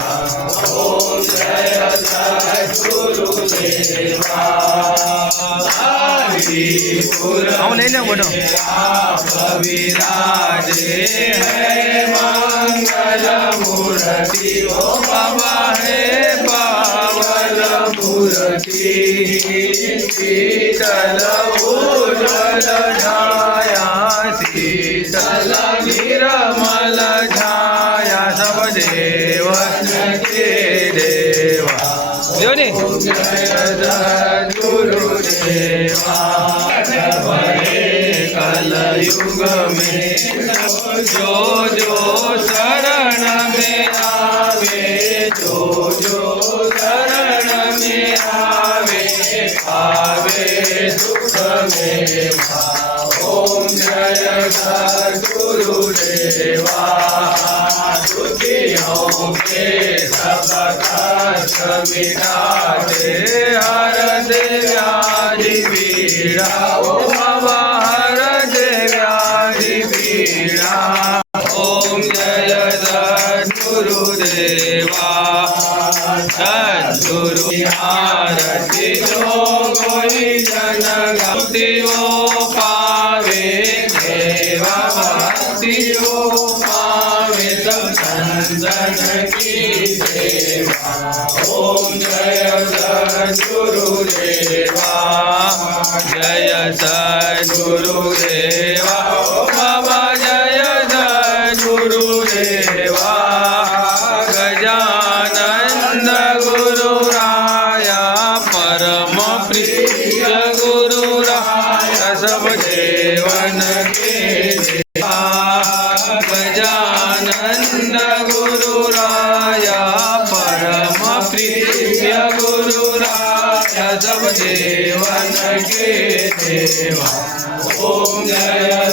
ओम जय सद्गुरुदेवा विराजे है मंगल मूर्ति ओ बाबा है पावन मूर्ति शीतल उज्ज्वल छाया शीतल निर्मल छाया सब देवन के देवा जय गुरुदेवा कलयुग में जो जो शरण में आवे जो जो शरण में आवे आवे सुख में ओम जय सद्गुरुदेवा दुखियों के सब कष्ट मिटाते हर दे व्याधि पीड़ा ओ बाबा हर दे व्याधि पीड़ा ओम जय सद्गुरुदेवा सद्गुरु आरती जो कोई जन गति वो पावे देवा भक्ति वो पावे सब संतन की सेवा ओम जय सद्गुरुदेवा जय सद्गुरुदेवा बाबा जय सद्गुरुदेवा गजानंद गुरुराया परम प्रिय गुरुराया सब देवन के देवा गजानंद गुरुराया परम प्रिय गुरुराया सब देवन के देवा ओम जय